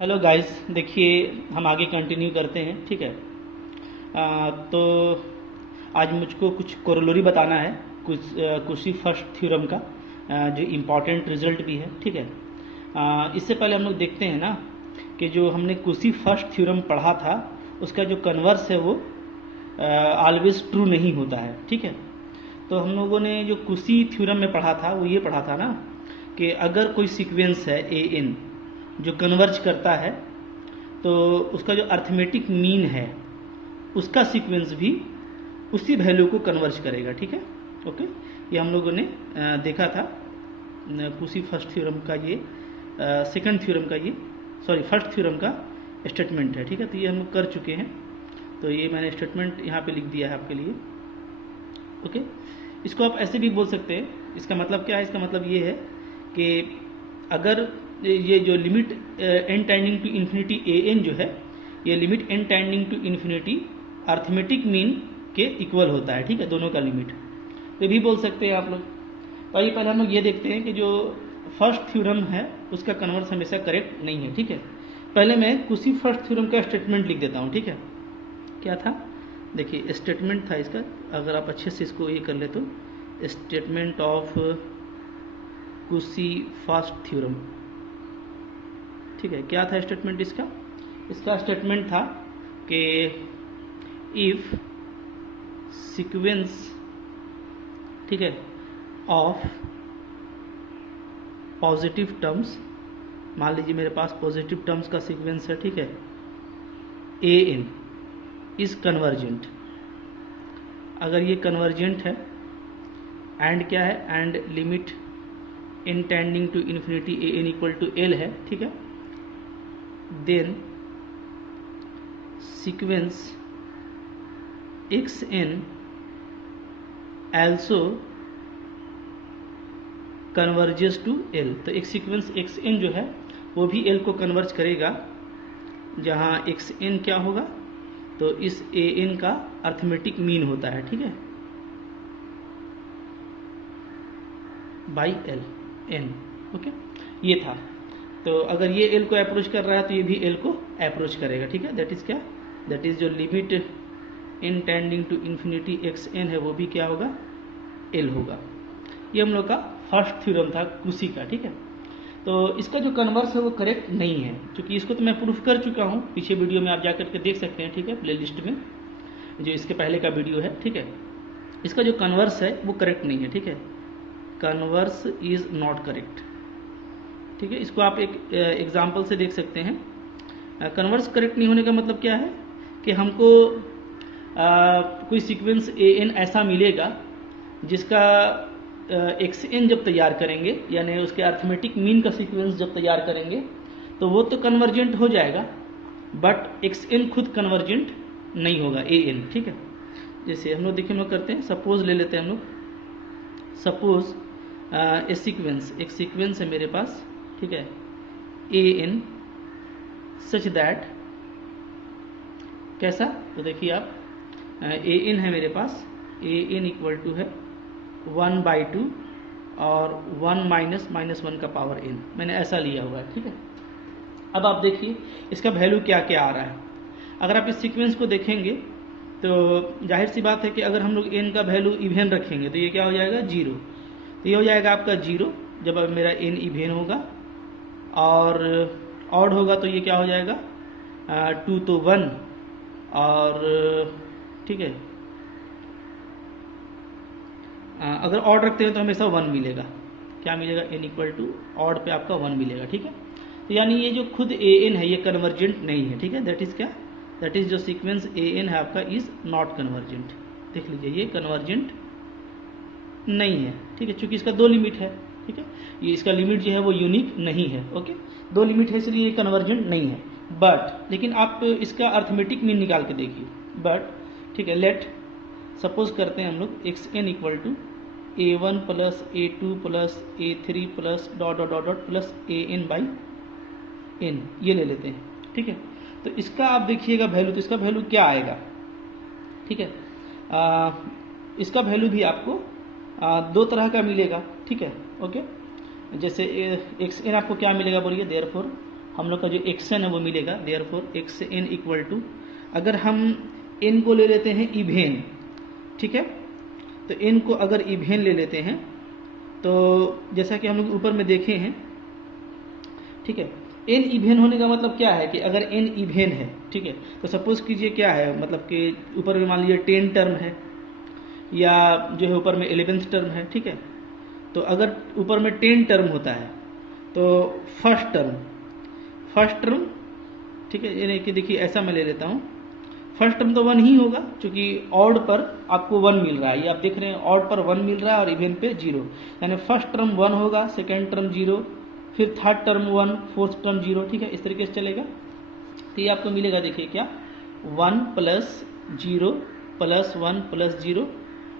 Hello guys, देखिए हम आगे कंटिन्यू करते हैं। ठीक है। तो आज मुझको कुछ कोरोलरी बताना है, कुछ फर्स्ट थ्योरम का, जो इम्पोर्टेंट रिजल्ट भी है। ठीक है। इससे पहले हम लोग देखते हैं ना कि जो हमने कुशी फर्स्ट थ्योरम पढ़ा था उसका जो कन्वर्स है वो ऑलवेज ट्रू नहीं होता है। ठीक है। तो हम लोगों ने जो कुशी थ्योरम में पढ़ा था वो ये पढ़ा था ना कि अगर कोई सीक्वेंस है ए एन जो कन्वर्ज करता है तो उसका जो अर्थमेटिक मीन है उसका सीक्वेंस भी उसी वैल्यू को कन्वर्ज करेगा। ठीक है। ओके। ये हम लोगों ने देखा था कुशी फर्स्ट थ्योरम का, ये सेकंड थ्योरम का, ये सॉरी फर्स्ट थ्योरम का स्टेटमेंट है। ठीक है। तो ये हम लोग कर चुके हैं। तो ये मैंने स्टेटमेंट यहाँ पे लिख दिया है आपके लिए। ओके। इसको आप ऐसे भी बोल सकते हैं। इसका मतलब क्या है? इसका मतलब ये है कि अगर ये जो limit N tending to infinity A n जो है, ये limit N tending to infinity arithmetic mean के इक्वल होता है। ठीक है, दोनों का लिमिट। तो भी बोल सकते हैं आप लोग। तो आइए पहले हम लोग ये देखते हैं कि जो फर्स्ट थ्योरम है उसका कन्वर्स हमेशा करेक्ट नहीं है। ठीक है। पहले मैं कुशी फर्स्ट थ्योरम का स्टेटमेंट लिख देता हूँ। ठीक है। क्या था? देखिए स्टेटमेंट था इसका, अगर आप अच्छे से इसको ये कर ले तो स्टेटमेंट ऑफ कुशी फर्स्ट थ्योरम। ठीक है। क्या था स्टेटमेंट इसका? इसका स्टेटमेंट था कि इफ सीक्वेंस, ठीक है, ऑफ पॉजिटिव टर्म्स, मान लीजिए मेरे पास पॉजिटिव टर्म्स का सीक्वेंस है। ठीक है। ए एन इज कन्वर्जेंट, अगर ये कन्वर्जेंट है, एंड क्या है, and limit n tending to infinity A n equal to L है। ठीक है। Then sequence x n also converges to L. तो एक सीक्वेंस एक्स एन जो है वो भी एल को कन्वर्ज करेगा, जहाँ एक्स एन क्या होगा, तो इस ए एन का अर्थमेटिक मीन होता है। ठीक है, बाई एल एन। ओके, ये था। तो अगर ये एल को अप्रोच कर रहा है तो ये भी एल को अप्रोच करेगा। ठीक है। दैट इज क्या? दैट इज जो limit n tending to infinity x n है वो भी क्या होगा, एल होगा। ये हम लोग का फर्स्ट थ्योरम था कुशी का। ठीक है। तो इसका जो कन्वर्स है वो करेक्ट नहीं है, क्योंकि इसको तो मैं प्रूफ कर चुका हूँ, पीछे वीडियो में आप जा करके देख सकते हैं। ठीक है, प्ले लिस्ट में जो इसके पहले का वीडियो है। ठीक है। इसका जो कन्वर्स है वो करेक्ट नहीं है। ठीक है, कन्वर्स इज नॉट करेक्ट। ठीक है, इसको आप एक एग्जाम्पल से देख सकते हैं। कन्वर्स करेक्ट नहीं होने का मतलब क्या है कि हमको कोई सीक्वेंस ए एन ऐसा मिलेगा जिसका एक्स एन जब तैयार करेंगे, यानी उसके अर्थमेटिक मीन का सीक्वेंस जब तैयार करेंगे तो वो तो कन्वर्जेंट हो जाएगा, बट एक्स एन खुद कन्वर्जेंट नहीं होगा ए एन। ठीक है। जैसे हम लोग देखिए, हम लोग करते हैं, सपोज ले लेते हैं हम लोग। सपोज एक सीक्वेंस है मेरे पास। ठीक है, ए एन सच दैट, कैसा? तो देखिए आप, ए एन है मेरे पास, ए एन इक्वल टू है 1/2 और 1 माइनस माइनस 1 का पावर एन, मैंने ऐसा लिया हुआ है। ठीक है। अब आप देखिए इसका वैल्यू क्या क्या आ रहा है। अगर आप इस सीक्वेंस को देखेंगे तो जाहिर सी बात है कि अगर हम लोग एन का वैल्यू इवेन रखेंगे तो ये क्या हो जाएगा, 0। तो ये हो जाएगा आपका 0 जब अब मेरा एन इवेन होगा, और ऑड होगा तो ये क्या हो जाएगा, 2 तो 1, और ठीक है, अगर ऑड रखते हैं तो हमेशा 1 मिलेगा। क्या मिलेगा? एन इक्वल टू ऑड पे आपका 1 मिलेगा। ठीक है। तो यानी ये जो खुद ए एन है ये कन्वर्जेंट नहीं है। ठीक है। दैट इज क्या? दैट इज जो सीक्वेंस ए एन है आपका इज नॉट कन्वर्जेंट। देख लीजिए, ये कन्वर्जेंट नहीं है। ठीक है, चूंकि इसका 2 लिमिट है। ठीक है, ये इसका लिमिट जो है वो यूनिक नहीं है। ओके, 2 लिमिट है इसलिए ये कन्वर्जेंट नहीं है। बट लेकिन आप इसका अर्थमेटिक मीन निकाल के देखिए। बट ठीक है, लेट सपोज करते हैं हम लोग x n equal to a1 plus a2 plus a3 plus dot dot dot dot plus a N by n, ये ले लेते हैं। ठीक है। तो इसका आप देखिएगा वैल्यू, तो इसका वैल्यू क्या आएगा? ठीक है, इसका वैल्यू भी आपको 2 तरह का मिलेगा। ठीक है। ओके, जैसे एक्स एन आपको क्या मिलेगा बोलिए, देयरफॉर हम लोग का जो xn है वो मिलेगा। देयरफॉर xn इक्वल टू, अगर हम n को ले लेते हैं इवेन, ठीक है, तो n को अगर इवेन ले लेते हैं तो जैसा कि हम लोग ऊपर में देखे हैं, ठीक है, n इवेन होने का मतलब क्या है कि अगर n इवेन है, ठीक है, तो सपोज कीजिए क्या है, मतलब कि ऊपर में मान लीजिए 10 टर्म है या जो है ऊपर में 11th टर्म है, ठीक है, तो अगर ऊपर में 10 टर्म होता है तो फर्स्ट टर्म, ठीक है, यानी कि देखिए ऐसा मैं ले लेता हूँ, फर्स्ट टर्म तो 1 ही होगा क्योंकि ऑड पर आपको 1 मिल रहा है, ये आप देख रहे हैं ऑड पर 1 मिल रहा है और इवेन पे 0, यानी फर्स्ट टर्म 1 होगा, सेकेंड टर्म 0, फिर थर्ड टर्म 1, फोर्थ टर्म 0, ठीक है, इस तरीके से चलेगा। तो ये आपको मिलेगा, देखिए क्या, 1 प्लस 0 प्लस 1 प्लस 0,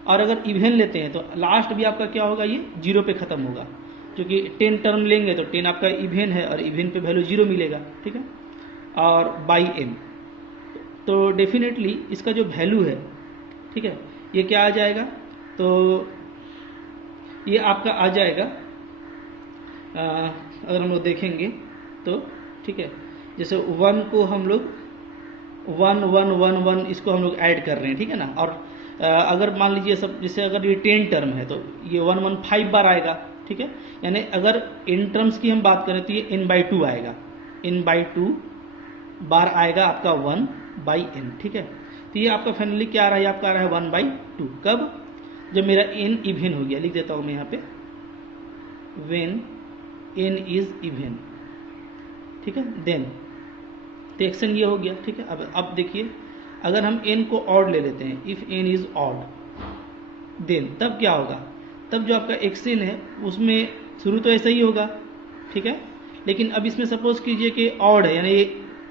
और अगर इवेन लेते हैं तो लास्ट भी आपका क्या होगा, ये 0 पे ख़त्म होगा, क्योंकि 10 टर्म लेंगे तो 10 आपका इवेन है और इवेन पे वैल्यू 0 मिलेगा, ठीक है, और बाई n, तो डेफिनेटली इसका जो वैल्यू है, ठीक है, ये क्या आ जाएगा, तो ये आपका आ जाएगा, अगर हम लोग देखेंगे तो, ठीक है, जैसे 1 को हम लोग 1 1 1 1 इसको हम लोग ऐड कर रहे हैं, ठीक है ना, और अगर मान लीजिए सब, जैसे अगर ये 10 टर्म है तो ये 1 1 5 बार आएगा, ठीक है, यानी अगर इन टर्म्स की हम बात करें तो ये n/2 आएगा, n/2 बार आएगा आपका 1/n, ठीक है, तो ये आपका फाइनली क्या आ रहा है, आपका आ रहा है 1/2, कब, जब मेरा n इवेन हो गया, लिख देता हूँ मैं यहाँ पे, व्हेन n इज इवेन, ठीक है, देन, तो एक्शन ये हो गया, ठीक है। अब देखिए अगर हम n को ऑड ले लेते हैं, if n is odd, then तब क्या होगा, तब जो आपका xn है उसमें शुरू तो ऐसा ही होगा, ठीक है, लेकिन अब इसमें सपोज कीजिए कि ऑड है, यानी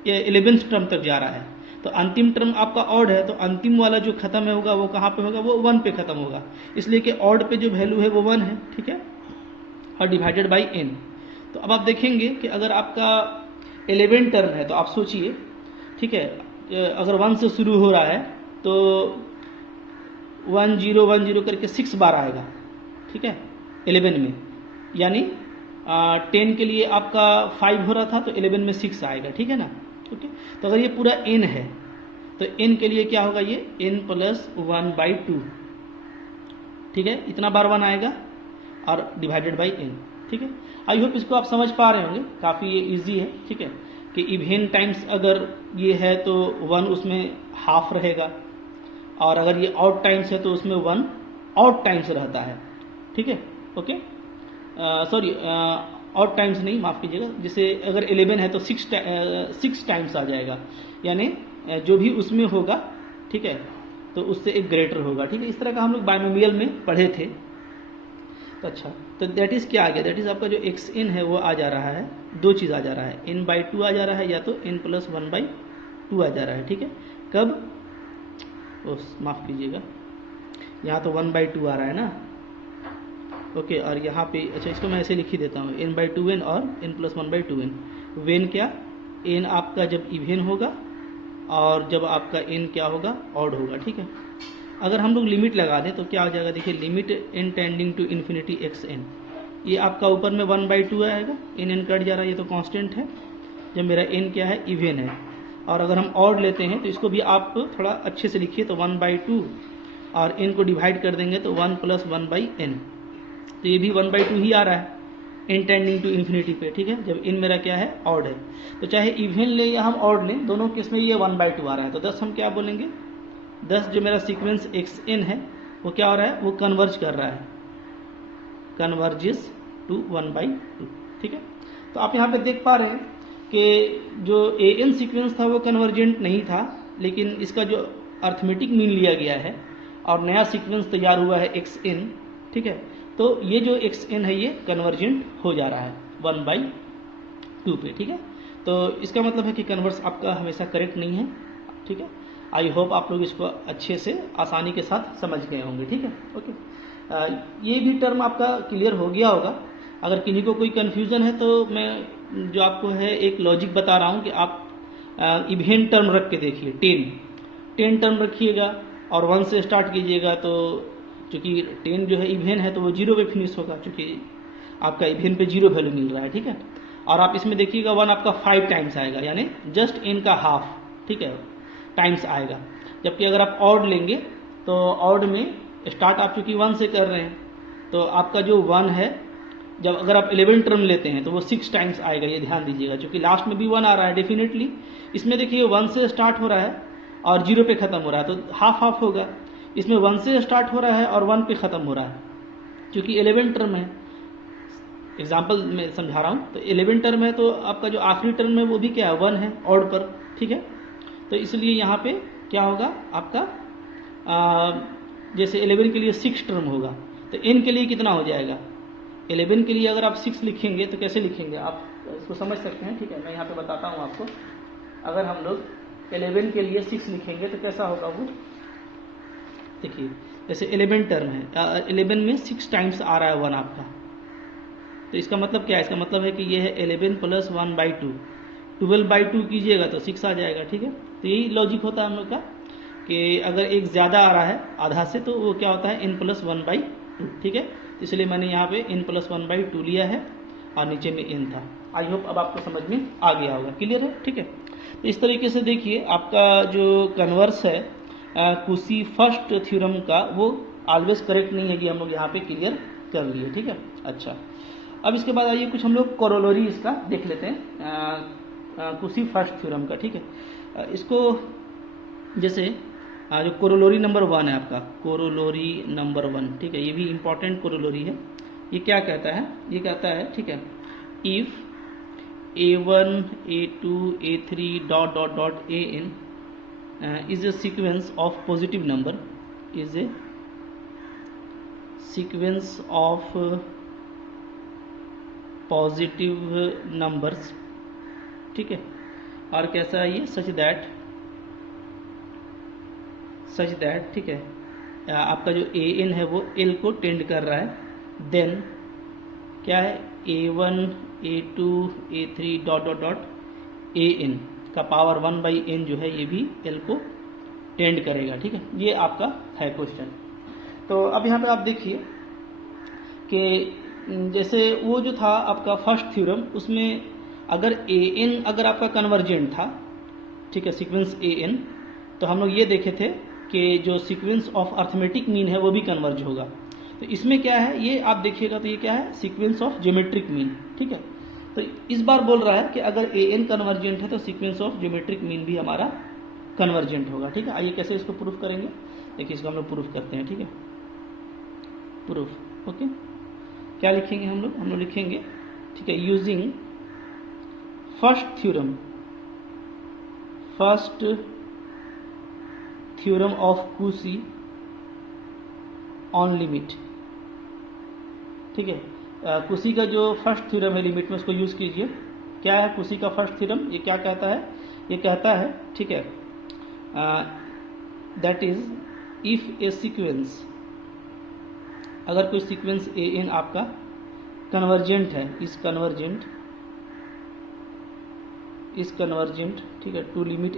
ये 11th टर्म तक जा रहा है, तो अंतिम टर्म आपका ऑड है, तो अंतिम वाला जो खत्म होगा वो कहाँ पे होगा, वो 1 पे खत्म होगा, इसलिए कि ऑड पे जो वैल्यू है वो 1 है, ठीक है, और डिवाइडेड बाई n। तो अब आप देखेंगे कि अगर आपका 11 टर्म है तो आप सोचिए, ठीक है, अगर 1 से शुरू हो रहा है तो 1 0 1 0 करके 6 बार आएगा, ठीक है, 11 में, यानी 10 के लिए आपका 5 हो रहा था तो 11 में 6 आएगा, ठीक है ना, ओके। तो अगर ये पूरा n है तो n के लिए क्या होगा, ये n प्लस 1/2, ठीक है, इतना बार 1 आएगा और डिवाइडेड बाई n, ठीक है। आई होप इसको आप समझ पा रहे होंगे, काफ़ी ये इजी है, ठीक है, कि इवेन टाइम्स अगर ये है तो 1 उसमें हाफ रहेगा, और अगर ये ऑड टाइम्स है तो उसमें 1 ऑड टाइम्स रहता है, ठीक है, ओके, सॉरी ऑड टाइम्स नहीं, माफ़ कीजिएगा, जैसे अगर 11 है तो 6 टाइम्स आ जाएगा, यानी जो भी उसमें होगा, ठीक है, तो उससे एक ग्रेटर होगा, ठीक है, इस तरह का हम लोग बाइनोमियल में पढ़े थे। तो अच्छा, तो दैट इज़ क्या आ गया, दैट इज़ आपका जो xn है वो आ जा रहा है, दो चीज़ आ जा रहा है, n/2 आ जा रहा है या तो n प्लस 1/2 आ जा रहा है, ठीक है, कब, माफ़ कीजिएगा, यहाँ तो 1/2 आ रहा है ना, ओके, और यहाँ पे अच्छा इसको मैं ऐसे लिख ही देता हूँ, n/2n और n प्लस 1/2n, वेन क्या, n आपका जब इवेन होगा और जब आपका n क्या होगा, ऑड होगा, ठीक है। अगर हम लोग लिमिट लगा दें तो क्या हो जाएगा, देखिए limit n tending to infinity xn, ये आपका ऊपर में 1/2 आएगा, n कट जा रहा है, ये तो कांस्टेंट है, जब मेरा n क्या है, इवेन है, और अगर हम ऑड लेते हैं तो इसको भी आप थोड़ा अच्छे से लिखिए, तो 1/2 और n को डिवाइड कर देंगे तो 1 प्लस 1/n, तो ये भी 1/2 ही आ रहा है n टेंडिंग टू इन्फिनिटी पे, ठीक है, जब n मेरा क्या है, ऑड है, तो चाहे इवेन ले या हम ऑड लें, दोनों केस में ये 1/2 आ रहा है, तो 10 हम क्या बोलेंगे, 10 जो मेरा सीक्वेंस xn है वो क्या हो रहा है, वो कन्वर्ज कर रहा है, कन्वर्जेस टू 1/2, ठीक है। तो आप यहाँ पे देख पा रहे हैं कि जो an सीक्वेंस था वो कन्वर्जेंट नहीं था, लेकिन इसका जो अर्थमेटिक मीन लिया गया है और नया सीक्वेंस तैयार हुआ है xn, ठीक है, तो ये जो xn है ये कन्वर्जेंट हो जा रहा है 1/2 पे, ठीक है। तो इसका मतलब है कि कन्वर्स आपका हमेशा करेक्ट नहीं है, ठीक है। आई होप आप लोग इसको अच्छे से आसानी के साथ समझ गए होंगे, ठीक है, ओके। ये भी टर्म आपका क्लियर हो गया होगा। अगर किन्हीं को कोई कन्फ्यूज़न है तो मैं जो आपको है एक लॉजिक बता रहा हूँ कि आप इवेन टर्म रख के देखिए, 10 टर्म रखिएगा और 1 से स्टार्ट कीजिएगा, तो चूँकि 10 जो है इवेन है तो वो 0 पे फिनिश होगा, चूँकि आपका इवेन पे 0 वैल्यू मिल रहा है, ठीक है। और आप इसमें देखिएगा 1 आपका 5 टाइम्स आएगा, यानी जस्ट n का हाफ, ठीक है, टाइम्स आएगा। जबकि अगर आप ऑड लेंगे तो ऑड में स्टार्ट आप चूंकि 1 से कर रहे हैं, तो आपका जो 1 है, जब अगर आप 11 टर्म लेते हैं तो वो 6 टाइम्स आएगा, ये ध्यान दीजिएगा, क्योंकि लास्ट में भी 1 आ रहा है डेफिनेटली। इसमें देखिए 1 से स्टार्ट हो रहा है और 0 पे खत्म हो रहा है, तो हाफ हाफ होगा। इसमें 1 से स्टार्ट हो रहा है और 1 पे खत्म हो रहा है, क्योंकि 11 टर्म है। एग्जाम्पल में समझा रहा हूँ, तो 11 टर्म है तो आपका जो आखिरी टर्म है वो भी क्या है, 1 है ऑड पर, ठीक है। तो इसलिए यहाँ पे क्या होगा आपका, जैसे 11 के लिए 6 टर्म होगा, तो n के लिए कितना हो जाएगा, 11 के लिए अगर आप 6 लिखेंगे तो कैसे लिखेंगे आप इसको समझ सकते हैं, ठीक है। मैं यहाँ पे बताता हूँ आपको। अगर हम लोग 11 के लिए 6 लिखेंगे तो कैसा होगा वो, देखिए जैसे 11 टर्म है, 11 में 6 टाइम्स आ रहा है 1 आपका, तो इसका मतलब क्या है, इसका मतलब है कि ये है 11 प्लस 1/2, 12/2 कीजिएगा तो 6 आ जाएगा, ठीक है। तो यही लॉजिक होता है हम लोग का कि अगर एक ज़्यादा आ रहा है आधा से तो वो क्या होता है n+1/2, ठीक है। तो इसलिए मैंने यहाँ पे n+1/2 लिया है और नीचे में n था। आई होप अब आपको समझ में आ गया होगा, क्लियर है, ठीक है। तो इस तरीके से देखिए आपका जो कन्वर्स है कुसी फर्स्ट थ्योरम का, वो ऑलवेज करेक्ट नहीं है कि हम लोग यहाँ पे क्लियर कर लिए, ठीक है। अच्छा, अब इसके बाद आइए कुछ हम लोग कोरोलरी इसका देख लेते हैं कुसी फर्स्ट थ्योरम का, ठीक है। इसको जैसे जो कोरोलरी नंबर 1 है आपका, कोरोलरी नंबर 1, ठीक है, ये भी इंपॉर्टेंट कोरोलरी है। ये क्या कहता है, ये कहता है, ठीक है, if a1 a2 a3 dot dot dot an is a sequence of positive number, is a sequence of positive numbers, ठीक है। और कैसा है ये, सच दैट, ठीक है, आपका जो an है वो l को टेंड कर रहा है, देन क्या है, a1 a2 a3 dot dot dot an का पावर 1/n जो है ये भी l को टेंड करेगा, ठीक है। ये आपका है क्वेश्चन। तो अब यहाँ पे आप देखिए कि जैसे वो जो था आपका फर्स्ट थ्योरम, उसमें अगर an अगर आपका कन्वर्जेंट था, ठीक है, सीक्वेंस an, तो हम लोग ये देखे थे कि जो सीक्वेंस ऑफ अर्थमेटिक मीन है वो भी कन्वर्ज होगा। तो इसमें क्या है, ये आप देखिएगा तो ये क्या है, सीक्वेंस ऑफ ज्योमेट्रिक मीन, ठीक है। तो इस बार बोल रहा है कि अगर an कन्वर्जेंट है तो सीक्वेंस ऑफ ज्योमेट्रिक मीन भी हमारा कन्वर्जेंट होगा, ठीक है। आइए कैसे इसको प्रूफ करेंगे, देखिए इसको हम लोग प्रूफ करते हैं, ठीक है, प्रूफ, ओके। क्या लिखेंगे हम लोग लिखेंगे, ठीक है, यूजिंग फर्स्ट थ्योरम ऑफ कुसी ऑन लिमिट, ठीक है। कुसी का जो फर्स्ट थ्योरम है लिमिट में, उसको यूज कीजिए। क्या है कुसी का फर्स्ट थ्योरम, ये क्या कहता है, ये कहता है, ठीक है, that is if A sequence, अगर कोई सीक्वेंस an आपका कन्वर्जेंट है, इस कन्वर्जेंट, ठीक है, टू लिमिट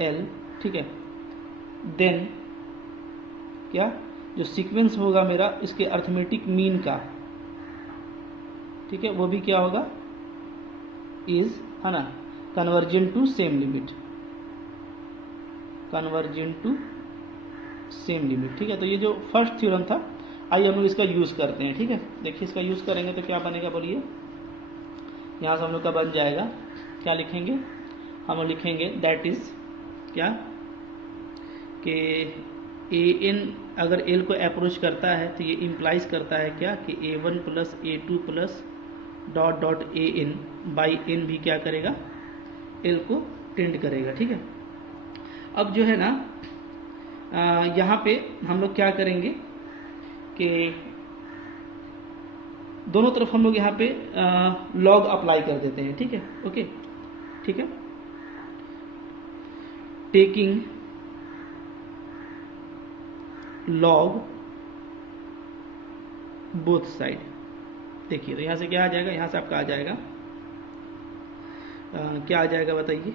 l, ठीक है, देन क्या, जो सीक्वेंस होगा मेरा इसके अर्थमेटिक मीन का, ठीक है, वो भी क्या होगा, इज, है ना, कन्वर्जेंट टू सेम लिमिट, ठीक है। तो ये जो फर्स्ट थ्योरम था, आइए हम लोग इसका यूज करते हैं, ठीक है। देखिए इसका यूज करेंगे तो क्या बनेगा, बोलिए, यहाँ से हम लोग का बन जाएगा, क्या लिखेंगे, हम लोग लिखेंगे दैट इज क्या, कि an अगर l को अप्रोच करता है तो ये इम्प्लाइज करता है क्या, कि a1 plus a2 plus dot dot an by n भी क्या करेगा, l को टेंड करेगा, ठीक है। अब जो है ना यहाँ पे हम लोग क्या करेंगे कि दोनों तरफ हम लोग यहाँ पे लॉग अप्लाई कर देते हैं, ठीक है, ओके, ठीक है, टेकिंग लॉग बोथ साइड। देखिए तो यहाँ से क्या आ जाएगा, यहाँ से आपका आ जाएगा क्या आ जाएगा बताइए,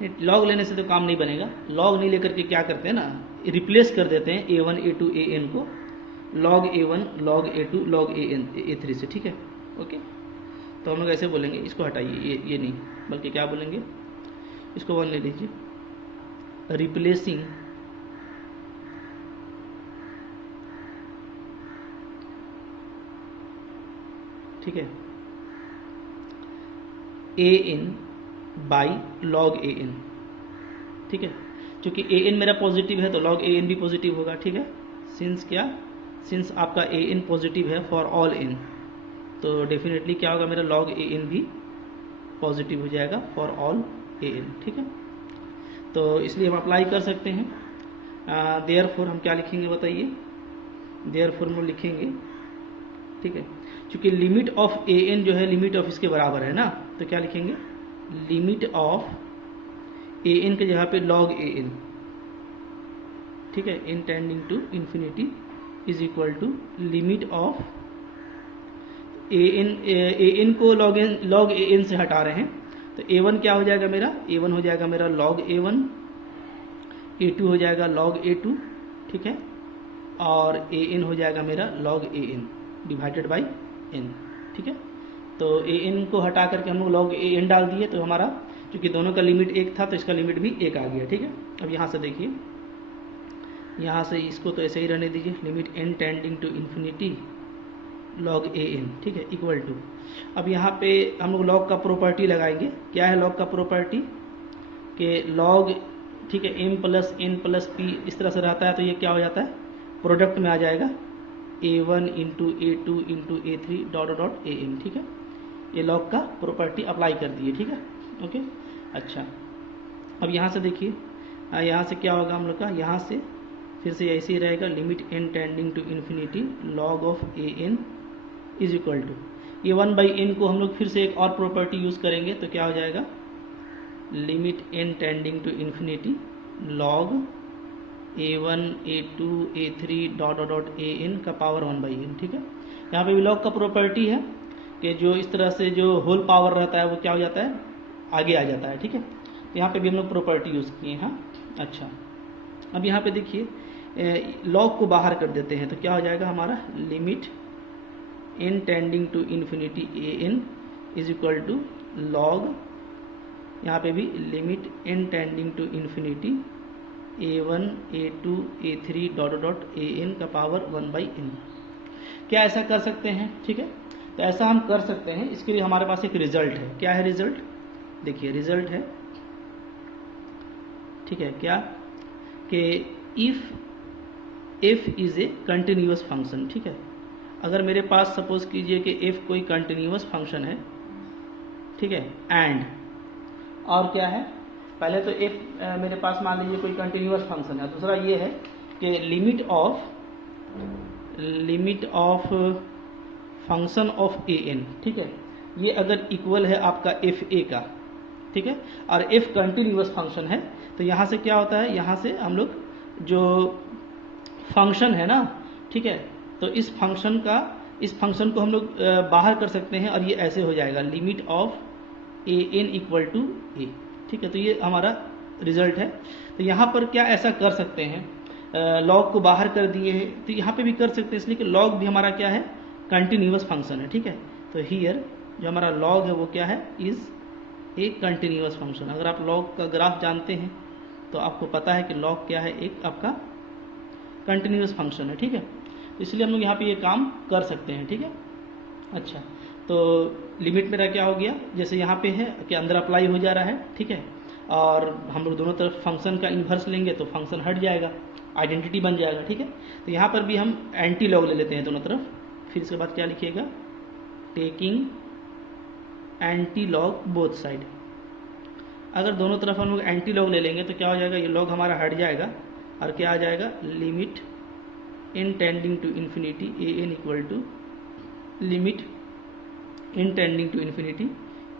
लॉग लेने से तो काम नहीं बनेगा। लॉग नहीं लेकर के क्या करते हैं ना, रिप्लेस कर देते हैं a1 a2 an को log a1 log a2 log an a3 से, ठीक है। ओके, तो हम लोग ऐसे बोलेंगे, इसको हटाइए, ये नहीं, बल्कि क्या बोलेंगे, इसको 1 ले लीजिए, रिप्लेसिंग ठीक है an बाई log an, ठीक है। क्योंकि an मेरा पॉजिटिव है तो log an भी पॉजिटिव होगा, ठीक है। सिंस क्या, सिंस आपका an पॉजिटिव है फॉर ऑल n, तो डेफिनेटली क्या होगा, मेरा log an भी पॉजिटिव हो जाएगा फॉर ऑल an, ठीक है। तो इसलिए हम अप्लाई कर सकते हैं। देयरफॉर हम क्या लिखेंगे बताइए, देयरफॉर हम लिखेंगे, ठीक है, क्योंकि लिमिट ऑफ an जो है लिमिट ऑफ इसके बराबर है ना, तो क्या लिखेंगे, लिमिट ऑफ an के जगह पे log an, ठीक है, n tending to infinity is equal to limit of an को log an से हटा रहे हैं, तो a1 क्या हो जाएगा मेरा, a1 हो जाएगा मेरा log a1, a2 हो जाएगा log a2, ठीक है, और an हो जाएगा मेरा log an divided by n, ठीक है। तो an को हटा करके हम लोग log an डाल दिए, तो हमारा क्योंकि दोनों का लिमिट 1 था तो इसका लिमिट भी 1 आ गया, ठीक है। अब यहाँ से देखिए, यहाँ से इसको तो ऐसे ही रहने दीजिए, limit n tending to infinity log an, ठीक है, इक्वल टू, अब यहाँ पे हम लोग log का प्रॉपर्टी लगाएंगे। क्या है log का प्रॉपर्टी, कि log, ठीक है, m plus n plus p इस तरह से रहता है, तो ये क्या हो जाता है, प्रोडक्ट में आ जाएगा a1 into a2 into a3 dot dot an, ठीक है। ये log का प्रॉपर्टी अप्लाई कर दिए, ठीक है। ओके, अच्छा, अब यहाँ से देखिए, यहाँ से क्या होगा हम लोग का, यहाँ से फिर से ऐसे ही रहेगा, limit n tending to infinity log of an is equal to, ये 1/n को हम लोग फिर से एक और प्रॉपर्टी यूज़ करेंगे, तो क्या हो जाएगा, limit n tending to infinity log a1 a2 a3 dot dot an का पावर 1/n, ठीक है। यहाँ पे भी log का प्रॉपर्टी है कि जो इस तरह से जो होल पावर रहता है वो क्या हो जाता है, आगे आ जाता है, ठीक है। तो यहाँ पे भी हम लोग प्रॉपर्टी यूज़ किए हैं। अच्छा, अब यहाँ पे देखिए, log को बाहर कर देते हैं, तो क्या हो जाएगा हमारा, limit n tending to infinity an is equal to log, यहाँ पे भी limit n tending to infinity a1 a2 a3 dot dot an का पावर 1/n। क्या ऐसा कर सकते हैं, ठीक है, तो ऐसा हम कर सकते हैं। इसके लिए हमारे पास एक रिजल्ट है। क्या है रिजल्ट, देखिए रिजल्ट है, ठीक है, क्या, कि if is a continuous function, ठीक है। अगर मेरे पास सपोज कीजिए कि f कोई कंटिन्यूअस फंक्शन है, ठीक है, एंड, और क्या है, पहले तो f मेरे पास मान लीजिए कोई कंटिन्यूअस फंक्शन है, दूसरा ये है कि limit of function of an, ठीक है, ये अगर इक्वल है आपका fa का, ठीक है, और f कंटिन्यूअस फंक्शन है, तो यहाँ से क्या होता है, यहाँ से हम लोग जो फंक्शन है ना, ठीक है, तो इस फंक्शन को हम लोग बाहर कर सकते हैं, और ये ऐसे हो जाएगा, limit of an equal to a, ठीक है। तो ये हमारा रिजल्ट है। तो यहाँ पर क्या ऐसा कर सकते हैं, log को बाहर कर दिए हैं, तो यहाँ पे भी कर सकते हैं, इसलिए कि log भी हमारा क्या है, कंटिन्यूअस फंक्शन है, ठीक है। तो हियर जो हमारा log है वो क्या है, इज ए कंटिन्यूअस फंक्शन। अगर आप log का ग्राफ जानते हैं तो आपको पता है कि log क्या है, एक आपका कंटिन्यूअस फंक्शन है, ठीक है। इसलिए हम लोग यहाँ पे ये काम कर सकते हैं, ठीक है। अच्छा, तो लिमिट मेरा क्या हो गया, जैसे यहाँ पे है कि अंदर अप्लाई हो जा रहा है, ठीक है, और हम लोग दोनों तरफ फंक्शन का इन्वर्स लेंगे तो फंक्शन हट जाएगा, आइडेंटिटी बन जाएगा, ठीक है। तो यहाँ पर भी हम एंटी लॉग ले लेते हैं दोनों तरफ, फिर इसके बाद क्या लिखिएगा, taking anti log both side. अगर दोनों तरफ हम लोग एंटी लॉग ले लेंगे तो क्या हो जाएगा, ये लॉग हमारा हट जाएगा, और क्या आ जाएगा, limit n tending to infinity an equal to limit n tending to infinity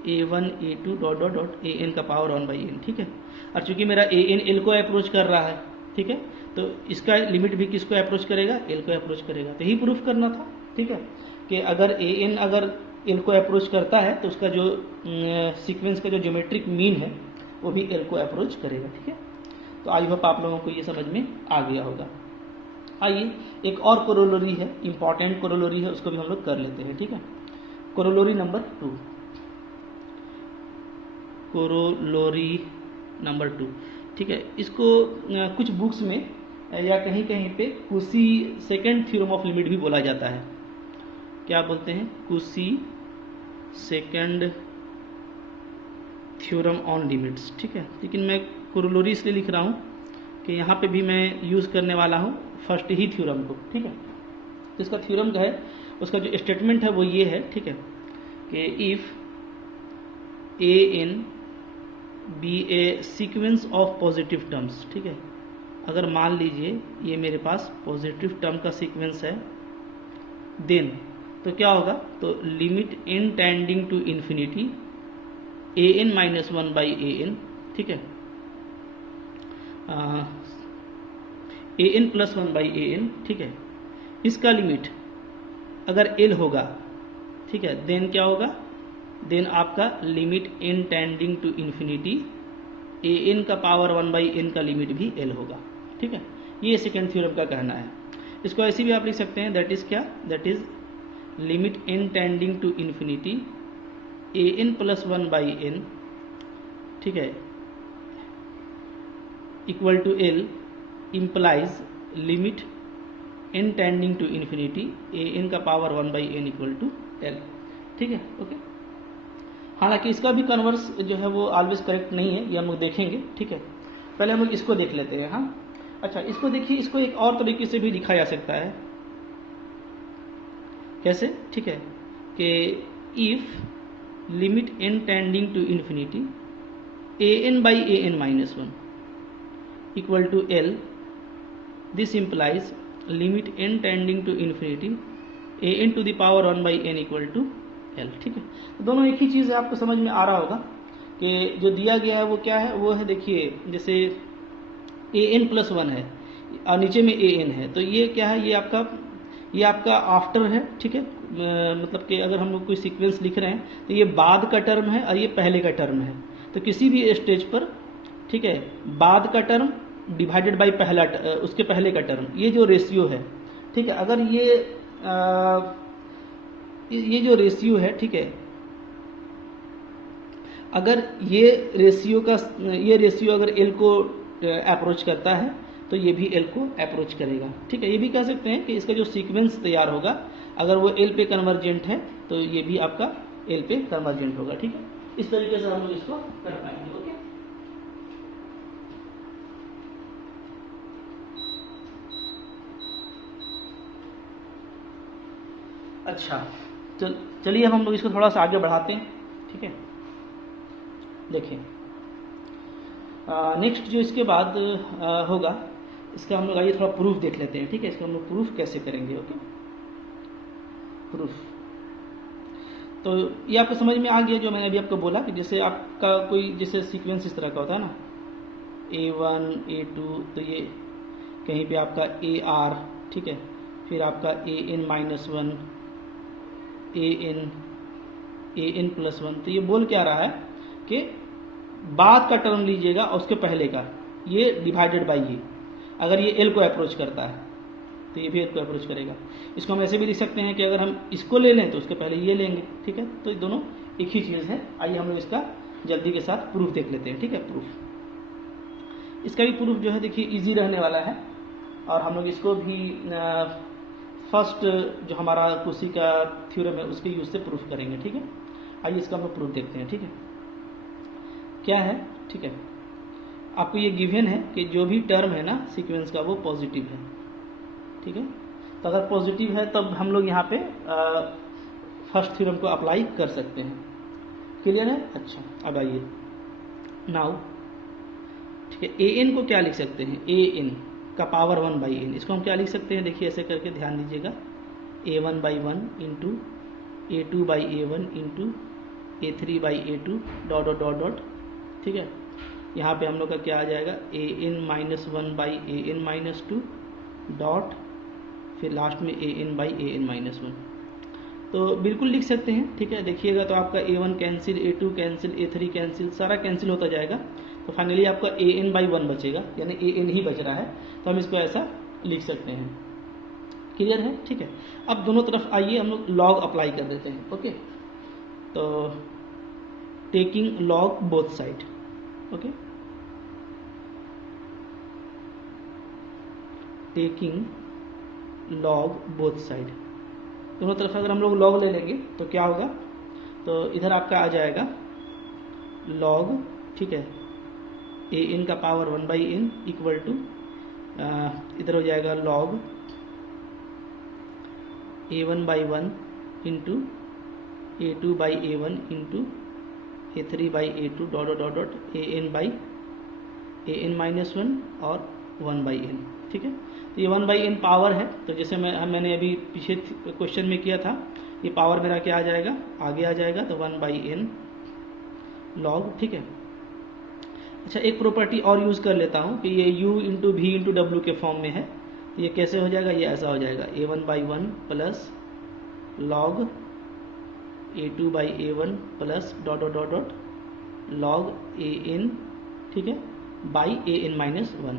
a1 a2 dot dot dot an का पावर 1/n, ठीक है। और चूंकि मेरा an l को अप्रोच कर रहा है, ठीक है, तो इसका लिमिट भी किसको अप्रोच करेगा, l को अप्रोच करेगा। तो यही प्रूफ करना था, ठीक है, कि अगर अगर l को अप्रोच करता है तो उसका जो सीक्वेंस का जो ज्योमेट्रिक मीन है वो भी एल को अप्रोच करेगा। ठीक है, तो आई होप आप लोगों को ये समझ में आ गया होगा। आइए एक और कोरोलरी है, इंपॉर्टेंट कोरोलरी है, उसको भी हम लोग कर लेते हैं। ठीक है, कोरोलरी नंबर 2, कोरोलरी नंबर 2। ठीक है, इसको कुछ बुक्स में या कहीं कहीं पे कुसी सेकेंड थ्योरम ऑफ लिमिट भी बोला जाता है। क्या बोलते हैं? कुसी सेकेंड थ्योरम ऑन लिमिट्स। ठीक है, लेकिन मैं कोरोलरी इसलिए लिख रहा हूँ कि यहाँ पे भी मैं यूज़ करने वाला हूँ फर्स्ट ही थ्योरम को। ठीक है, तो इसका थ्योरम का है, उसका जो स्टेटमेंट है वो ये है। ठीक है, कि if a n be a sequence of positive terms. ठीक है, अगर मान लीजिए ये मेरे पास पॉजिटिव टर्म का सीक्वेंस है, देन तो क्या होगा? तो limit N tending to infinity A N minus one by A n. ठीक है, a N plus one by A n. ठीक है, इसका लिमिट अगर एल होगा, ठीक है, देन क्या होगा? देन आपका limit N tending to infinity A N का पावर वन बाई एन का लिमिट भी एल होगा। ठीक है, ये सेकेंड थ्योरम का कहना है। इसको ऐसे भी आप लिख सकते हैं, दैट इज क्या? That is limit N tending to infinity A N plus one by N, ठीक है, equal to L implies limit N tending to infinity A N का power one by N equal to L. ठीक है, okay. हालांकि इसका भी converse जो है वो ऑलवेज करेक्ट नहीं है, ये हम लोग देखेंगे। ठीक है, पहले हम लोग इसको देख लेते हैं। हाँ, अच्छा, इसको देखिए, इसको एक और तरीके से भी लिखा जा सकता है। कैसे? ठीक है, कि if limit N tending to infinity A N by A N minus one equal to L, this implies limit N tending to infinity A n to the power one by N equal to L. ठीक है, तो दोनों एक ही चीज़ है, आपको समझ में आ रहा होगा कि जो दिया गया है वो क्या है। वो है, देखिए, जैसे ए एन प्लस वन है और नीचे में ए एन है, तो ये क्या है? ये आपका आफ्टर है। ठीक है, मतलब कि अगर हम लोग कोई सीक्वेंस लिख रहे हैं तो ये बाद का टर्म है और ये पहले का टर्म है। तो किसी भी स्टेज पर, ठीक है, बाद का टर्म डिवाइडेड बाई पहला उसके पहले का टर्म, ये जो रेशियो है, ठीक है, अगर ये जो रेशियो है, ठीक है, अगर ये रेशियो अगर एल को अप्रोच करता है तो ये भी एल को अप्रोच करेगा। ठीक है, ये भी कह सकते हैं कि इसका जो सीक्वेंस तैयार होगा, अगर वो एल पे कन्वर्जेंट है तो ये भी आपका एल पे कन्वर्जेंट होगा। ठीक है, इस तरीके से हम लोग इसको कर पाएंगे। ओके, अच्छा, चलिए अब हम लोग इसको थोड़ा सा आगे बढ़ाते हैं। ठीक है, देखिए, नेक्स्ट जो इसके बाद होगा, इसका हम लोग आइए थोड़ा प्रूफ देख लेते हैं। ठीक है, इसका हम लोग प्रूफ कैसे करेंगे। ओके, प्रूफ तो ये आपको समझ में आ गया, जो मैंने अभी आपको बोला कि जैसे आपका कोई जैसे सीक्वेंस इस तरह का होता है ना, A1 A2, तो ये कहीं पे आपका AR, ठीक है, फिर आपका AN minus one, AN plus one. तो ये बोल क्या रहा है कि बाद का टर्म लीजिएगा और उसके पहले का, ये डिवाइडेड बाई ये, अगर ये एल को अप्रोच करता है तो ये भी एल को अप्रोच करेगा। इसको हम ऐसे भी लिख सकते हैं कि अगर हम इसको ले लें तो उसके पहले ये लेंगे। ठीक है, तो ये दोनों एक ही चीज़ है। आइए हम लोग इसका जल्दी के साथ प्रूफ देख लेते हैं। ठीक है, प्रूफ, इसका भी प्रूफ जो है देखिए इजी रहने वाला है, और हम लोग इसको भी फर्स्ट जो हमारा कुसी का थ्योरम है उसके यूज से प्रूफ करेंगे। ठीक है, आइए इसका हम लोग प्रूफ देखते हैं। ठीक है, क्या है? ठीक है, आपको ये गिवन है कि जो भी टर्म है ना सीक्वेंस का वो पॉजिटिव है। ठीक है, तो अगर पॉजिटिव है तब हम लोग यहाँ पे फर्स्ट थ्योरम को अप्लाई कर सकते हैं। क्लियर है? अच्छा, अब आइए नाउ, ठीक है, ए एन को क्या लिख सकते हैं? ए एन का पावर वन बाई एन, इसको हम क्या लिख सकते हैं? देखिए ऐसे करके ध्यान दीजिएगा, A one by one into A two by A one into A three by A two dot dot dot dot. ठीक है, यहाँ पे हम लोग का क्या आ जाएगा? A N minus one by A N minus two dot, फिर लास्ट में A N by A N minus one. तो बिल्कुल लिख सकते हैं। ठीक है, देखिएगा तो आपका ए one cancel, A to cancel, A three cancel, सारा कैंसिल होता जाएगा। तो फाइनली आपका an/1 बचेगा, यानी an ही बच रहा है, तो हम इसको ऐसा लिख सकते हैं। क्लियर है? ठीक है। अब दोनों तरफ आइए हम लोग लॉग अप्लाई कर देते हैं। ओके, तो taking log both side. Okay, taking log both side, दोनों तरफ अगर हम लोग लॉग ले लेंगे तो क्या होगा, तो इधर आपका आ जाएगा लॉग, ठीक है, an का पावर 1/n इक्वल टू इधर हो जाएगा log a1/1 into a2/a1 into a3/a2 dot dot dot an/an-1 और 1/n। ठीक है, तो ये 1/n पावर है, तो जैसे मैंने अभी पीछे क्वेश्चन में किया था, ये पावर मेरा क्या आ जाएगा, आगे आ जाएगा, तो 1/n लॉग। ठीक है। अच्छा, एक प्रॉपर्टी और यूज़ कर लेता हूँ कि ये u इंटू वी इंटू डब्ल्यू के फॉर्म में है, तो ये कैसे हो जाएगा, ये ऐसा हो जाएगा a1/1 plus log a2/a1 plus dot dot dot dot log an, ठीक है, बाई an-1।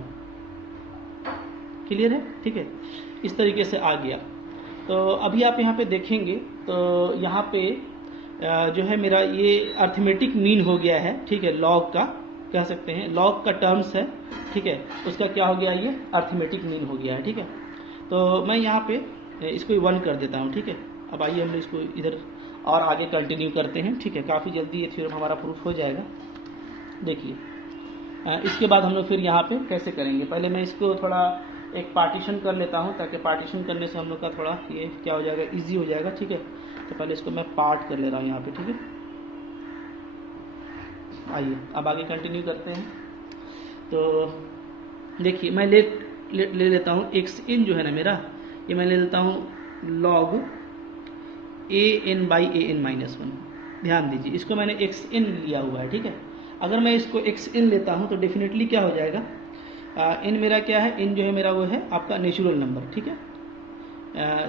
क्लियर है? ठीक है, इस तरीके से आ गया। तो अभी आप यहाँ पे देखेंगे तो यहाँ पे जो है मेरा ये अर्थमेटिक मीन हो गया है। ठीक है, लॉग का कह सकते हैं, लॉग का टर्म्स है, ठीक है, उसका क्या हो गया, ये अर्थमेटिक मीन हो गया है। ठीक है, तो मैं यहाँ पे इसको 1 कर देता हूँ। ठीक है, अब आइए हम इसको इधर और आगे कंटिन्यू करते हैं। ठीक है, काफ़ी जल्दी ये थ्योरम हमारा प्रूफ हो जाएगा। देखिए, इसके बाद हम लोग फिर यहाँ पे कैसे करेंगे, पहले मैं इसको थोड़ा एक पार्टीशन कर लेता हूँ, ताकि पार्टीशन करने से हम लोग का थोड़ा ये क्या हो जाएगा, इजी हो जाएगा। ठीक है, तो पहले इसको मैं पार्ट कर ले रहा हूँ यहाँ पे। ठीक है, आइए अब आगे कंटिन्यू करते हैं। तो देखिए, मैं ले लेता हूँ xn जो है ना मेरा, ये मैं ले लेता हूँ log an/an-1। ध्यान दीजिए, इसको मैंने xn लिया हुआ है। ठीक है, अगर मैं इसको xn लेता हूँ तो डेफिनेटली क्या हो जाएगा, n मेरा क्या है, n जो है मेरा वो है आपका नेचुरल नंबर। ठीक है,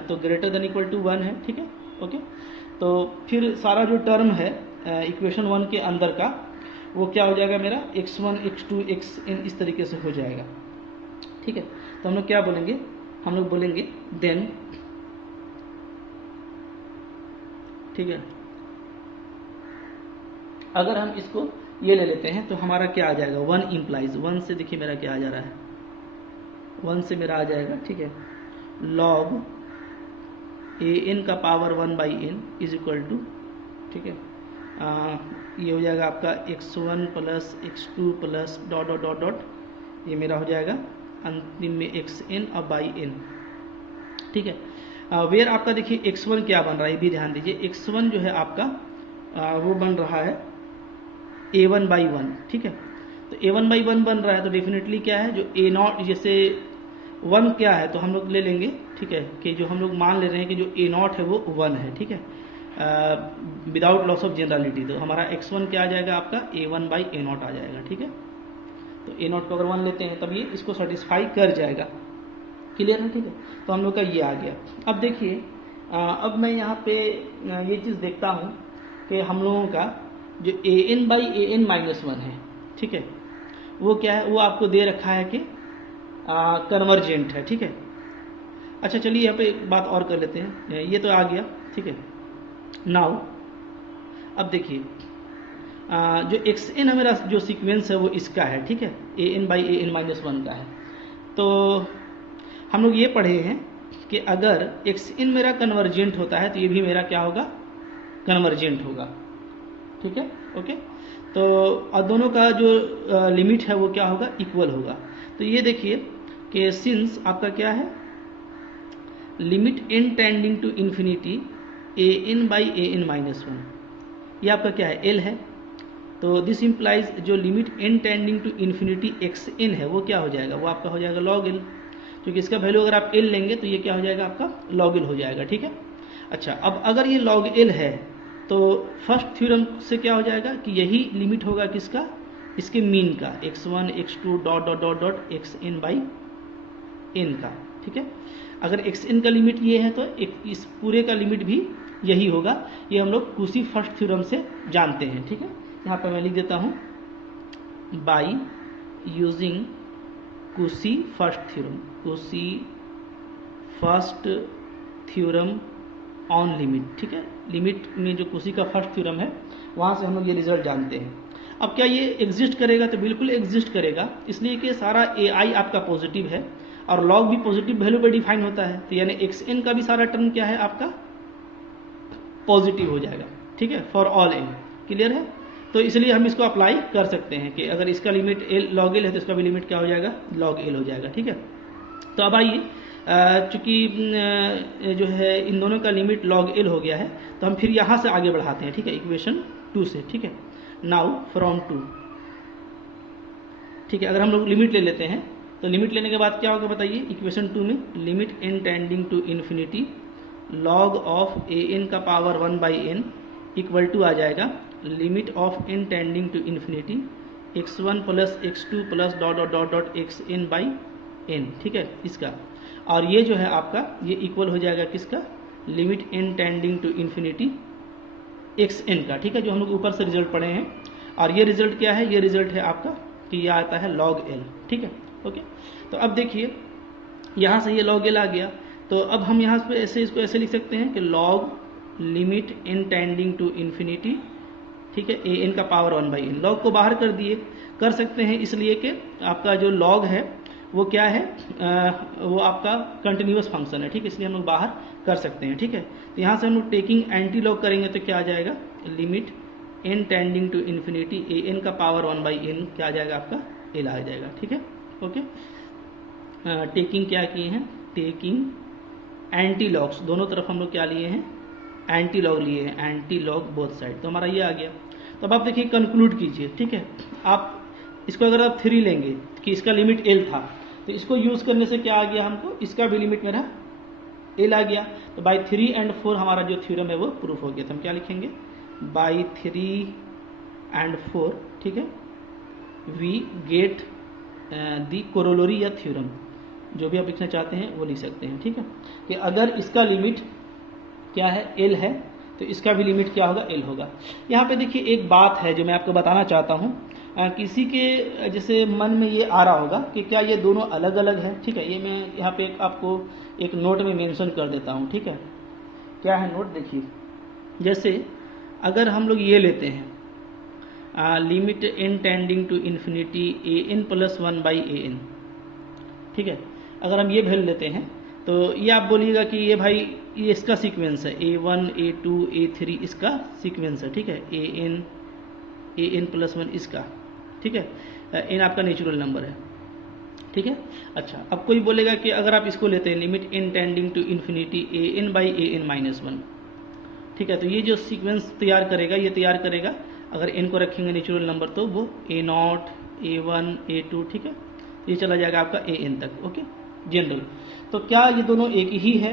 तो ग्रेटर देन इक्वल टू 1 है। ठीक है, ओके, तो फिर सारा जो टर्म है इक्वेशन 1 के अंदर का, वो क्या हो जाएगा मेरा, x1 x2 xn इस तरीके से हो जाएगा। ठीक है, तो हम लोग क्या बोलेंगे, हम लोग बोलेंगे देन, ठीक है, अगर हम इसको ये ले लेते हैं तो हमारा क्या आ जाएगा, 1 इम्प्लाइज 1 से, देखिए मेरा क्या आ जा रहा है, 1 से मेरा आ जाएगा। ठीक है, लॉग an का power 1/n is equal to, ठीक है, ये हो जाएगा आपका x1 plus x2 plus dot dot dot dot, ये मेरा हो जाएगा अंतिम में xn और बाई n। ठीक है, वेयर आपका देखिए x1 क्या बन रहा है, ये भी ध्यान दीजिए, x1 जो है आपका वो बन रहा है a1/1। ठीक है, तो a1/1 बन रहा है, तो डेफिनेटली क्या है, जो a0 जैसे 1 क्या है, तो हम लोग ले लेंगे। ठीक है, कि जो हम लोग मान ले रहे हैं कि जो a0 है वो 1 है। ठीक है, विदाउट लॉस ऑफ जनरलिटी, तो हमारा x1 क्या आ जाएगा आपका a1/a0 आ जाएगा। ठीक है, तो a0 को अगर 1 लेते हैं तब ये इसको सेटिस्फाई कर जाएगा। क्लियर है? ठीक है, तो हम लोग का ये आ गया। अब देखिए, अब मैं यहाँ पे ये चीज़ देखता हूँ कि हम लोगों का जो an/an-1 है, ठीक है, वो क्या है, वो आपको दे रखा है कि कन्वर्जेंट है। ठीक है, अच्छा चलिए यहाँ पे एक बात और कर लेते हैं, ये तो आ गया। ठीक है, नाउ अब देखिए, जो xn है मेरा जो सीक्वेंस है वो इसका है। ठीक है, an/an-1 का है। तो हम लोग ये पढ़े हैं कि अगर xn मेरा कन्वर्जेंट होता है तो ये भी मेरा क्या होगा, कन्वर्जेंट होगा। ठीक है, ओके, तो और दोनों का जो लिमिट है वो क्या होगा, इक्वल होगा। तो ये देखिए कि सिंस आपका क्या है, limit n tending to infinity an/an-1, ये आपका क्या है, l है। तो दिस इम्प्लाइज जो limit n tending to infinity xn है वो क्या हो जाएगा, वो आपका हो जाएगा log l, क्योंकि इसका वैल्यू अगर आप l लेंगे तो ये क्या हो जाएगा, आपका log l हो जाएगा। ठीक है, अच्छा, अब अगर ये log l है तो फर्स्ट थ्योरम से क्या हो जाएगा कि यही लिमिट होगा किसका, इसके मीन का, x1 x2 dot dot dot dot xn/n का। ठीक है, अगर xn का लिमिट ये है तो इस पूरे का लिमिट भी यही होगा। ये हम लोग कुसी फर्स्ट थ्योरम से जानते हैं। ठीक है, यहाँ पर मैं लिख देता हूँ बाई यूजिंग कुशी फर्स्ट थ्योरम, कुशी फर्स्ट थ्योरम ऑन लिमिट, ठीक है। लिमिट में जो कुशी का फर्स्ट थ्योरम है वहाँ से हम लोग ये रिजल्ट जानते हैं। अब क्या ये एग्जिस्ट करेगा? तो बिल्कुल एग्जिस्ट करेगा, इसलिए कि सारा ए आई आपका पॉजिटिव है और लॉग भी पॉजिटिव वैल्यू पे डिफाइन होता है, तो यानी एक्स एन का भी सारा टर्म क्या है आपका पॉजिटिव हो जाएगा, ठीक है, फॉर ऑल एन। क्लियर है? तो इसलिए हम इसको अप्लाई कर सकते हैं कि अगर इसका लिमिट एल लॉग एल है तो इसका भी लिमिट क्या हो जाएगा? लॉग एल हो जाएगा, ठीक है। तो अब आइए, चूंकि जो है इन दोनों का लिमिट लॉग एल हो गया है तो हम फिर यहाँ से आगे बढ़ाते हैं, ठीक है, इक्वेशन 2 से, ठीक है। नाउ फ्रॉम 2, ठीक है, अगर हम लोग लिमिट ले लेते हैं तो लिमिट लेने के बाद क्या होगा बताइए? इक्वेशन 2 में limit N tending to infinity log of A N का power 1 by N equal to आ जाएगा limit of N tending to infinity x1 plus x2 plus dot dot dot dot X N by N, ठीक है, इसका। और ये जो है आपका ये इक्वल हो जाएगा किसका? Limit N tending to infinity x n का, ठीक है, जो हम लोग ऊपर से रिजल्ट पढ़े हैं। और ये रिजल्ट क्या है? ये रिजल्ट है आपका कि ये आता है लॉग एल, ठीक है, ओके। तो अब देखिए यहाँ से ये लॉग एल आ गया, तो अब हम यहाँ पे ऐसे इसको ऐसे लिख सकते हैं कि log limit N tending to infinity, ठीक है, ए एन का पावर 1 बाई एन। लॉग को बाहर कर दिए, कर सकते हैं इसलिए कि आपका जो लॉग है वो क्या है? वो आपका कंटिन्यूअस फंक्शन है, ठीक है, इसलिए हम लोग बाहर कर सकते हैं, ठीक है। तो यहाँ से हम लोग टेकिंग एंटी लॉग करेंगे तो क्या आ जाएगा? Limit N tending to infinity A N का पावर 1 बाई एन क्या आ जाएगा आपका? एल आ जाएगा, ठीक है, ओके। टेकिंग क्या किए हैं? टेकिंग एंटी लॉग्स, दोनों तरफ हम लोग क्या लिए हैं? एंटी लॉग लिए हैं, एंटी लॉग बोथ साइड, तो हमारा ये आ गया। तो अब आप देखिए कंक्लूड कीजिए, ठीक है। आप इसको अगर आप 3 लेंगे कि इसका लिमिट एल था तो इसको यूज करने से क्या आ गया हमको? इसका भी लिमिट मेरा एल आ गया। तो बाई 3 एंड 4 हमारा जो थ्योरम है वो प्रूफ हो गया। तो हम क्या लिखेंगे? बाई 3 एंड 4, ठीक है, वी गेट दी कोरोलरी या थ्योरम, जो भी आप लिखना चाहते हैं वो लिख सकते हैं, ठीक है, कि अगर इसका लिमिट क्या है? एल है, तो इसका भी लिमिट क्या होगा? एल होगा। यहाँ पे देखिए एक बात है जो मैं आपको बताना चाहता हूँ, किसी के जैसे मन में ये आ रहा होगा कि क्या ये दोनों अलग अलग है, ठीक है। ये मैं यहाँ पे आपको एक नोट में मेंशन कर देता हूँ, ठीक है। क्या है नोट? देखिए, जैसे अगर हम लोग ये लेते हैं limit N tending to infinity A N plus 1 by A n, ठीक है, अगर हम ये वैल्यू लेते हैं तो ये आप बोलिएगा कि ये भाई ये इसका सीक्वेंस है, A1 A2 A3 इसका सीक्वेंस है, ठीक है, ए एन प्लस 1 इसका, ठीक है, एन आपका नेचुरल नंबर है, ठीक है। अच्छा, अब कोई बोलेगा कि अगर आप इसको लेते हैं limit N tending to infinity A N by A N minus 1, ठीक है, तो ये जो सीक्वेंस तैयार करेगा ये तैयार करेगा, अगर एन को रखेंगे नेचुरल नंबर तो वो A0 A1 A2, ठीक है, ये चला जाएगा आपका ए एन तक, ओके, जनरल। तो क्या ये दोनों एक ही है?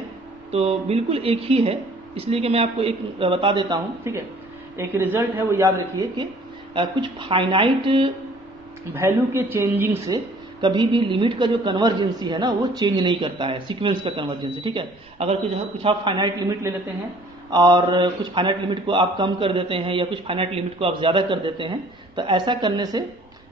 तो बिल्कुल एक ही है, इसलिए कि मैं आपको एक बता देता हूँ, ठीक है। एक रिजल्ट है वो याद रखिए कि कुछ फाइनाइट वैल्यू के चेंजिंग से कभी भी लिमिट का जो कन्वर्जेंसी है ना वो चेंज नहीं करता है, सीक्वेंस का कन्वर्जेंसी, ठीक है। अगर कुछ आप फाइनाइट लिमिट ले लेते हैं और कुछ फाइनाइट लिमिट को आप कम कर देते हैं या कुछ फाइनाइट लिमिट को आप ज़्यादा कर देते हैं, तो ऐसा करने से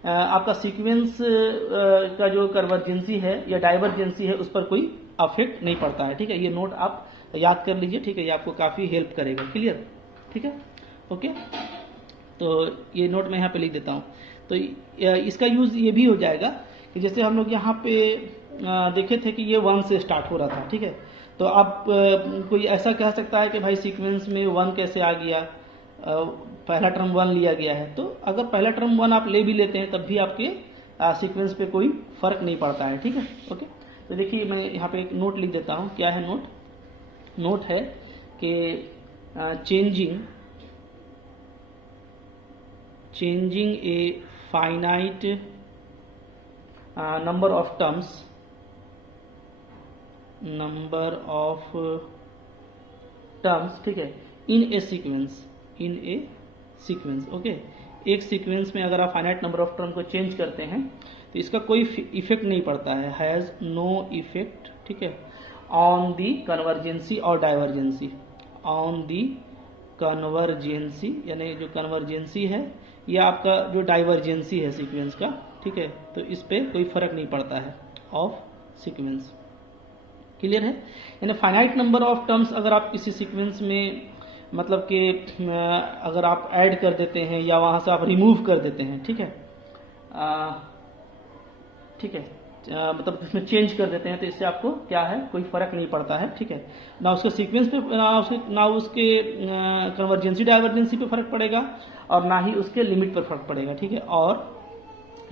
आपका सीक्वेंस का जो कन्वर्जेंसी है या डाइवर्जेंसी है उस पर कोई अफेक्ट नहीं पड़ता है, ठीक है। ये नोट आप याद कर लीजिए, ठीक है, ये आपको काफ़ी हेल्प करेगा। क्लियर? ठीक है, ओके। तो ये नोट मैं यहाँ पे लिख देता हूँ। तो इसका यूज़ ये भी हो जाएगा कि जैसे हम लोग यहाँ पे देखे थे कि ये 1 से स्टार्ट हो रहा था, ठीक है, तो आप कोई ऐसा कह सकता है कि भाई सीक्वेंस में 1 कैसे आ गया, पहला टर्म 1 लिया गया है। तो अगर पहला टर्म 1 आप ले भी लेते हैं तब भी आपके सीक्वेंस पे कोई फर्क नहीं पड़ता है, ठीक है, ओके। तो देखिए मैं यहाँ पे एक नोट लिख देता हूँ। क्या है नोट? नोट है कि changing a finite number of terms ठीक है, in a sequence ओके। एक सीक्वेंस में अगर आप फाइनाइट नंबर ऑफ टर्म को चेंज करते हैं तो इसका कोई इफेक्ट नहीं पड़ता है, हैज़ नो इफेक्ट, ठीक है, ऑन दी कन्वर्जेंसी और डाइवर्जेंसी, ऑन दी कन्वर्जेंसी, यानी जो कन्वर्जेंसी है या आपका जो डाइवर्जेंसी है सीक्वेंस का, ठीक है, तो इस पे कोई फर्क नहीं पड़ता है ऑफ सीक्वेंस। क्लियर है? यानी फाइनाइट नंबर ऑफ टर्म्स अगर आप किसी सीक्वेंस में मतलब कि अगर आप ऐड कर देते हैं या वहां से आप रिमूव कर देते हैं, ठीक है, ठीक है, मतलब इसमें चेंज कर देते हैं, तो इससे आपको क्या है, कोई फर्क नहीं पड़ता है, ठीक है, ना उसके सीक्वेंस पे ना उसके कन्वर्जेंसी डाइवर्जेंसी पे फर्क पड़ेगा और ना ही उसके लिमिट पर फर्क पड़ेगा, ठीक है, और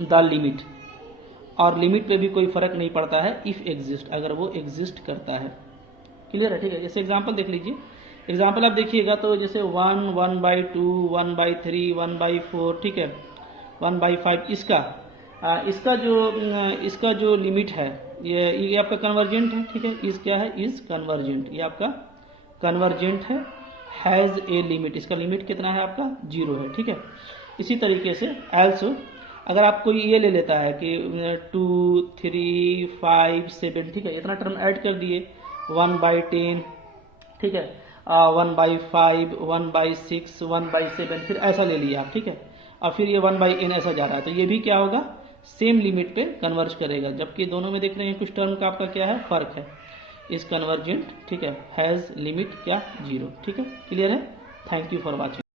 द लिमिट, और लिमिट पे भी कोई फर्क नहीं पड़ता है इफ एग्जिस्ट, अगर वो एग्जिस्ट करता है। क्लियर है? ठीक है, जैसे एग्जांपल देख लीजिए, एग्जांपल आप देखिएगा तो जैसे 1, 1/2, 1/3, 1/4, ठीक है, 1/5, इसका जो लिमिट है ये आपका कन्वर्जेंट है, ठीक है, इस क्या है, इज कन्वर्जेंट, ये आपका कन्वर्जेंट है, हैज ए लिमिट, इसका लिमिट कितना है आपका 0 है, ठीक है। इसी तरीके से एल्सो अगर आप कोई ये ले लेता है कि 2, 3, 5, 7, ठीक है, इतना टर्म ऐड कर दिए, 1/10, ठीक है, 1/5, 1/6, 1/7, फिर ऐसा ले लिया आप, ठीक है, और फिर ये 1/n ऐसा जा रहा है, तो ये भी क्या होगा, सेम लिमिट पे कन्वर्ज करेगा, जबकि दोनों में देख रहे हैं कुछ टर्म का आपका क्या है, फर्क है, इज कन्वर्जेंट, ठीक है, हैज लिमिट क्या 0, ठीक है। क्लियर है? Thank you for watching.